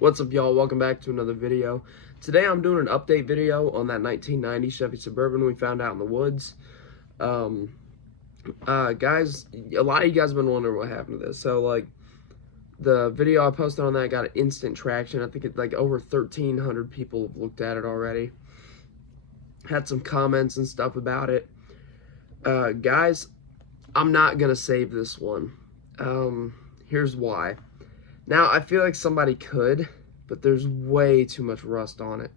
What's up, y'all? Welcome back to another video. Today I'm doing an update video on that 1990 Chevy Suburban we found out in the woods. Guys, a lot of you guys have been wondering what happened to this. So, like, the video I posted on that got an instant traction. I think it, like, over 1,300 people have looked at it already. Had some comments and stuff about it. Guys, I'm not gonna save this one. Here's why. Now, I feel like somebody could, but there's way too much rust on it.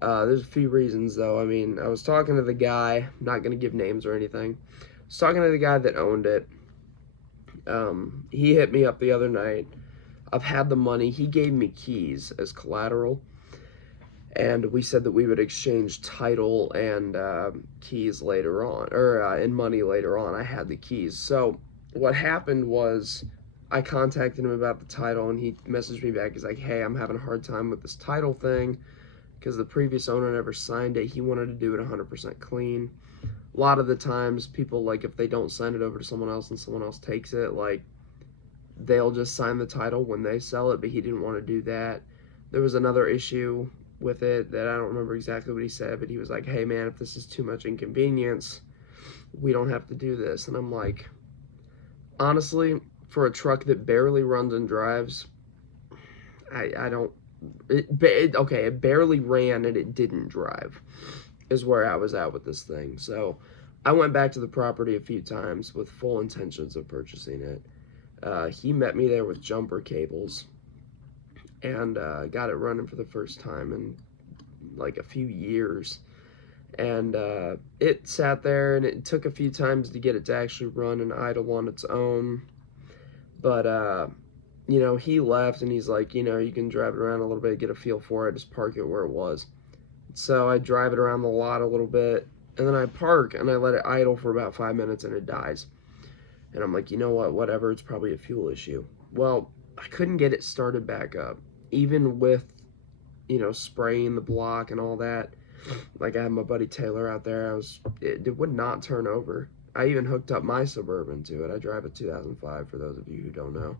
There's a few reasons, though. I mean, I was talking to the guy, I'm not going to give names or anything. I was talking to the guy that owned it. He hit me up the other night. I've had the money. He gave me keys as collateral. And we said that we would exchange title and keys later on, or and money later on. I had the keys. So what happened was, I contacted him about the title, and he messaged me back. He's like, hey, I'm having a hard time with this title thing because the previous owner never signed it. He wanted to do it 100% clean. A lot of the times, people, like, if they don't sign it over to someone else and someone else takes it, like, they'll just sign the title when they sell it, but he didn't want to do that. There was another issue with it that I don't remember exactly what he said, but he was like, hey, man, if this is too much inconvenience, we don't have to do this. And I'm like, honestly, for a truck that barely runs and drives, I don't, okay, it barely ran and it didn't drive, is where I was at with this thing. So I went back to the property a few times with full intentions of purchasing it. He met me there with jumper cables and got it running for the first time in like a few years. And it sat there, and it took a few times to get it to actually run and idle on its own. But, you know, he left, and he's like, you know, you can drive it around a little bit, get a feel for it, just park it where it was. So I drive it around the lot a little bit, and then I park, and I let it idle for about 5 minutes, and it dies. And I'm like, you know what, whatever, it's probably a fuel issue. Well, I couldn't get it started back up, even with, you know, spraying the block and all that. Like, I had my buddy Taylor out there, it would not turn over. I even hooked up my Suburban to it. I drive a 2005, for those of you who don't know.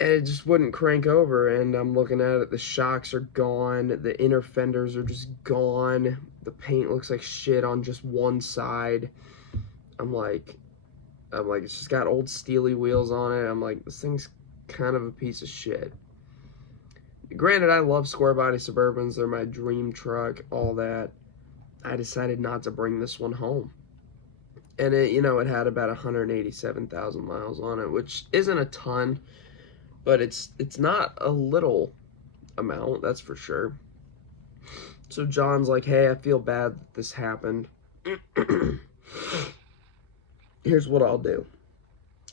And it just wouldn't crank over, and I'm looking at it, the shocks are gone, the inner fenders are just gone, the paint looks like shit on just one side. I'm like, it's just got old steely wheels on it. I'm like, this thing's kind of a piece of shit. Granted, I love square body Suburbans, they're my dream truck, all that. I decided not to bring this one home. And it, you know, it had about 187,000 miles on it, which isn't a ton, but it's not a little amount, that's for sure. So John's like, hey, I feel bad that this happened. Here's what I'll do.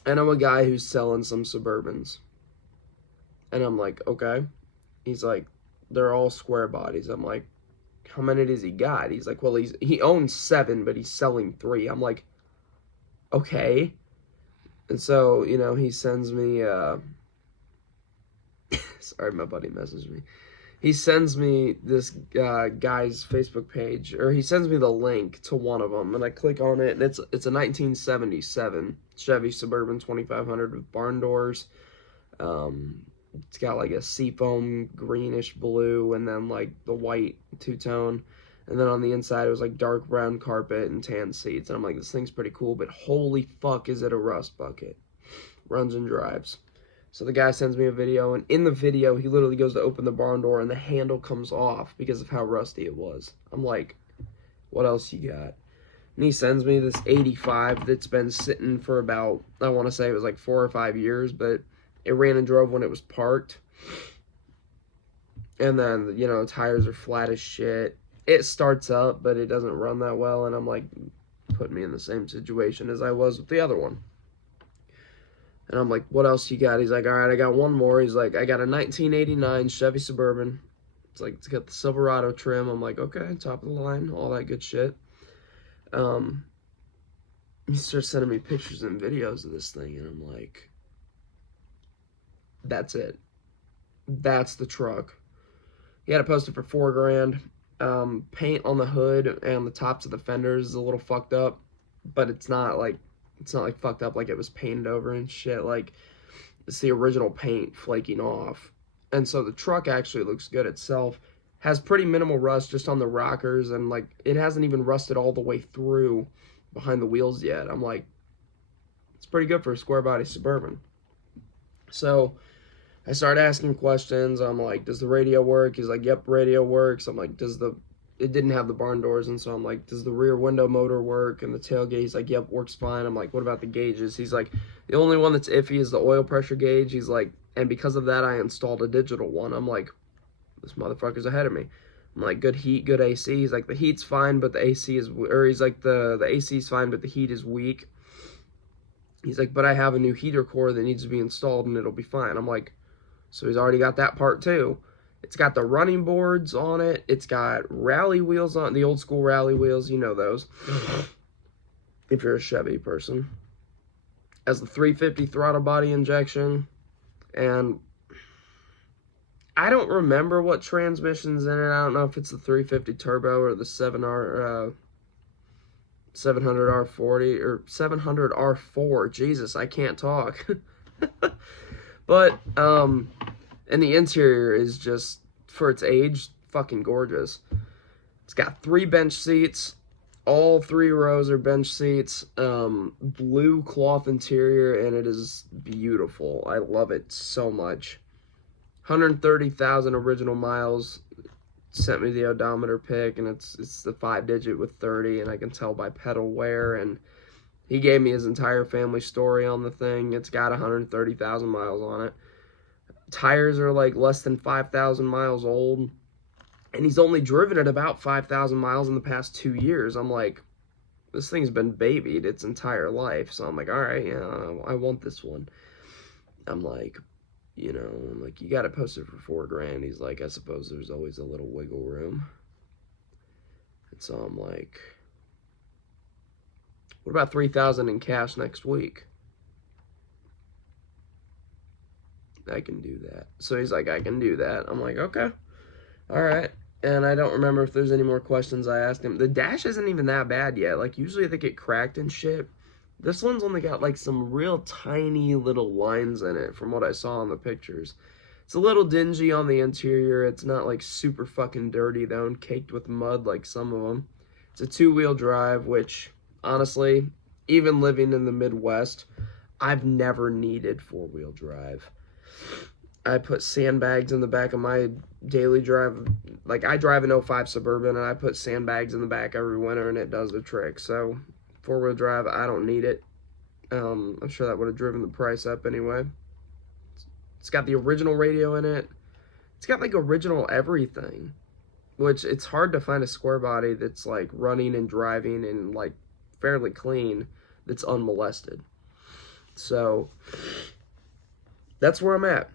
And I'm a guy who's selling some Suburbans. And I'm like, okay. He's like, they're all square bodies. I'm like, how many does he got? He's like, well, he owns 7, but he's selling 3. I'm like, okay. And so, you know, he sends me, sorry, my buddy messaged me. He sends me this guy's Facebook page, or he sends me the link to one of them, and I click on it, and it's a 1977 Chevy Suburban 2500 with barn doors. It's got like a seafoam greenish blue, and then like the white two-tone. And then on the inside, it was like dark brown carpet and tan seats. And I'm like, this thing's pretty cool, but holy fuck, is it a rust bucket. Runs and drives. So the guy sends me a video, and in the video, he literally goes to open the barn door, and the handle comes off because of how rusty it was. I'm like, what else you got? And he sends me this 85 that's been sitting for about, I want to say it was like 4 or 5 years, but it ran and drove when it was parked. And then, you know, tires are flat as shit. It starts up, but it doesn't run that well, and I'm like, put me in the same situation as I was with the other one. And I'm like, what else you got? He's like, all right, I got one more. He's like, I got a 1989 Chevy Suburban. It's like, it's got the Silverado trim. I'm like, okay, top of the line, all that good shit. He starts sending me pictures and videos of this thing, and I'm like, that's it. That's the truck. He had it posted for $4,000. Paint on the hood and the tops of the fenders is a little fucked up, but it's not like fucked up like it was painted over and shit. Like, it's the original paint flaking off. And so the truck actually looks good itself. Has pretty minimal rust just on the rockers, and like it hasn't even rusted all the way through behind the wheels yet. I'm like, it's pretty good for a square body Suburban. So I started asking questions. I'm like, does the radio work? He's like, yep, radio works. I'm like, it didn't have the barn doors, and so I'm like, does the rear window motor work? And the tailgate, he's like, yep, works fine. I'm like, what about the gauges? He's like, the only one that's iffy is the oil pressure gauge. He's like, and because of that, I installed a digital one. I'm like, this motherfucker's ahead of me. I'm like, good heat, good AC. He's like, the heat's fine, but the AC is, or he's like, the AC's fine, but the heat is weak. He's like, but I have a new heater core that needs to be installed, and it'll be fine. I'm like, so he's already got that part too. It's got the running boards on it. It's got rally wheels on, the old school rally wheels. You know those. If you're a Chevy person. Has the 350 throttle body injection. And I don't remember what transmission's in it. I don't know if it's the 350 turbo or the 700R40 or 700R4. Jesus, I can't talk. But, and the interior is just, for its age, fucking gorgeous. It's got 3 bench seats. All 3 rows are bench seats. Blue cloth interior, and it is beautiful. I love it so much. 130,000 original miles. Sent me the odometer pic, and it's the 5-digit with 30, and I can tell by pedal wear, and he gave me his entire family story on the thing. It's got 130,000 miles on it. Tires are like less than 5,000 miles old, and he's only driven it about 5,000 miles in the past 2 years. I'm like, this thing's been babied its entire life. So I'm like, all right, yeah, I want this one. I'm like, you know, I'm like, you got it posted for $4,000. He's like, I suppose there's always a little wiggle room. And so I'm like, what about $3,000 in cash next week? I can do that. So he's like, I can do that. I'm like, okay. All right. And I don't remember if there's any more questions I asked him. The dash isn't even that bad yet. Like, usually they get cracked and shit. This one's only got, like, some real tiny little lines in it from what I saw in the pictures. It's a little dingy on the interior. It's not, like, super fucking dirty, though, and caked with mud like some of them. It's a 2-wheel drive, which, honestly, even living in the Midwest, I've never needed 4-wheel drive. I put sandbags in the back of my daily drive. Like, I drive an 05 Suburban, and I put sandbags in the back every winter, and it does the trick. So, 4-wheel drive, I don't need it. I'm sure that would have driven the price up anyway. It's got the original radio in it. It's got, like, original everything. Which, it's hard to find a square body that's, like, running and driving and, like, fairly clean that's unmolested. So, that's where I'm at.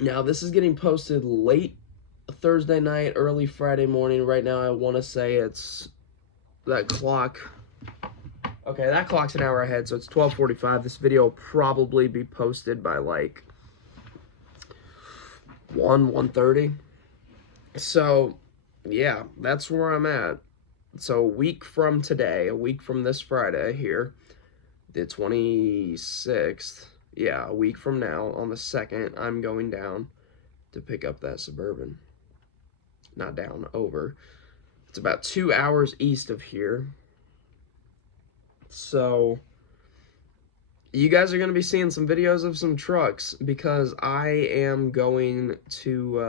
Now, this is getting posted late Thursday night, early Friday morning. Right now, I want to say it's that clock. Okay, that clock's an hour ahead, so it's 12:45. This video will probably be posted by, like, 1:30. So, yeah, that's where I'm at. So, a week from today, a week from this Friday here, the 26th, yeah, a week from now, on the 2nd, I'm going down to pick up that Suburban. Not down, over. It's about 2 hours east of here. So, you guys are going to be seeing some videos of some trucks, because I am going to,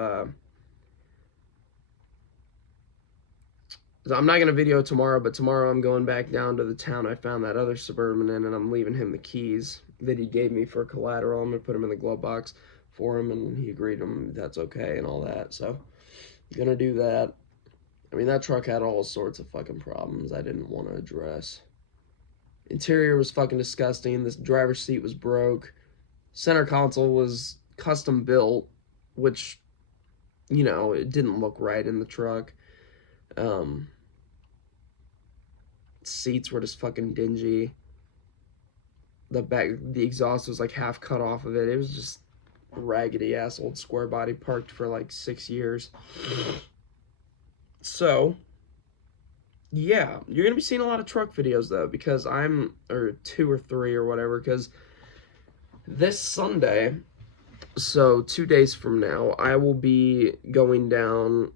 I'm not going to video tomorrow, but tomorrow I'm going back down to the town I found that other Suburban in, and I'm leaving him the keys that he gave me for collateral. I'm going to put them in the glove box for him, and he agreed that's okay and all that. So, I'm going to do that. I mean, that truck had all sorts of fucking problems I didn't want to address. Interior was fucking disgusting. This driver's seat was broke. Center console was custom built, which, you know, it didn't look right in the truck. Seats were just fucking dingy. The exhaust was like half cut off of it. It was just a raggedy ass old square body parked for like 6 years. So, yeah, you're gonna be seeing a lot of truck videos though, because or 2 or 3 or whatever, because this Sunday So 2 days from now, I will be going down,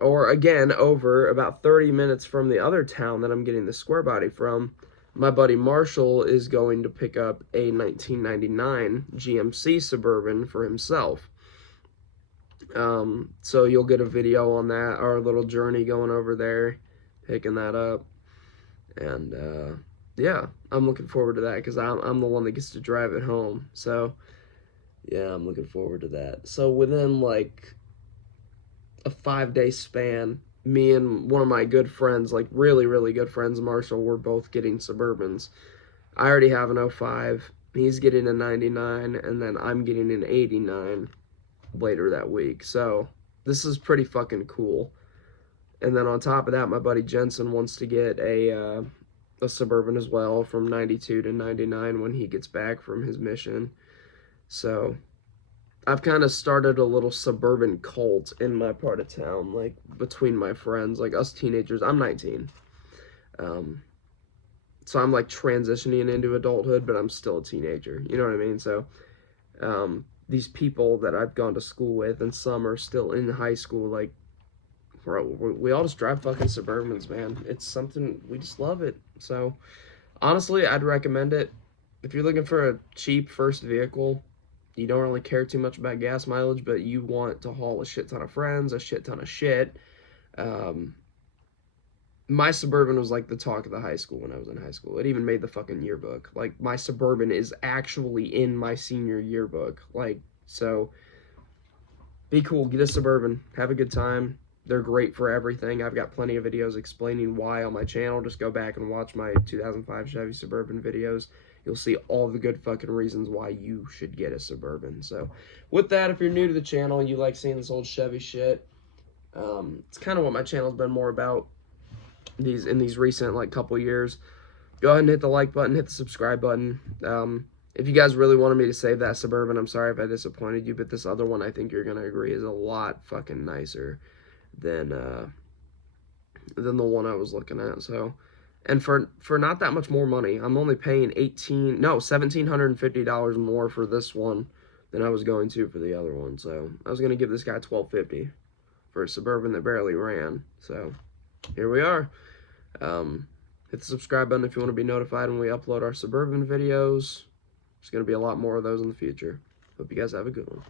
or again, over about 30 minutes from the other town that I'm getting the square body from. My buddy Marshall is going to pick up a 1999 GMC Suburban for himself. So you'll get a video on that, our little journey going over there, picking that up. And yeah, I'm looking forward to that because I'm the one that gets to drive it home. So yeah, I'm looking forward to that. So within like a 5 day span, me and one of my good friends, like really, really good friends, Marshall, we're both getting Suburbans. I already have an 05. He's getting a 99, and then I'm getting an 89 later that week. So this is pretty fucking cool. And then on top of that, my buddy Jensen wants to get a Suburban as well from 92 to 99 when he gets back from his mission. So I've kind of started a little Suburban cult in my part of town, like between my friends, like us teenagers. I'm 19. So I'm like transitioning into adulthood, but I'm still a teenager. You know what I mean? So these people that I've gone to school with, and some are still in high school, like we all just drive fucking Suburbans, man. It's something, we just love it. So honestly, I'd recommend it. If you're looking for a cheap first vehicle, you don't really care too much about gas mileage, but you want to haul a shit ton of friends, a shit ton of shit. My Suburban was like the talk of the high school when I was in high school. It even made the fucking yearbook. Like, my Suburban is actually in my senior yearbook. Like, so be cool. Get a Suburban. Have a good time. They're great for everything. I've got plenty of videos explaining why on my channel. Just go back and watch my 2005 Chevy Suburban videos. You'll see all the good fucking reasons why you should get a Suburban. So, with that, if you're new to the channel and you like seeing this old Chevy shit, it's kind of what my channel's been more about in these recent, like, couple years. Go ahead and hit the like button, hit the subscribe button. If you guys really wanted me to save that Suburban, I'm sorry if I disappointed you, but this other one, I think you're going to agree, is a lot fucking nicer than the one I was looking at. So, and for not that much more money, I'm only paying $1,750 more for this one than I was going to for the other one. So I was gonna give this guy $1,250 for a Suburban that barely ran. So here we are. Hit the subscribe button if you want to be notified when we upload our Suburban videos. There's gonna be a lot more of those in the future. Hope you guys have a good one.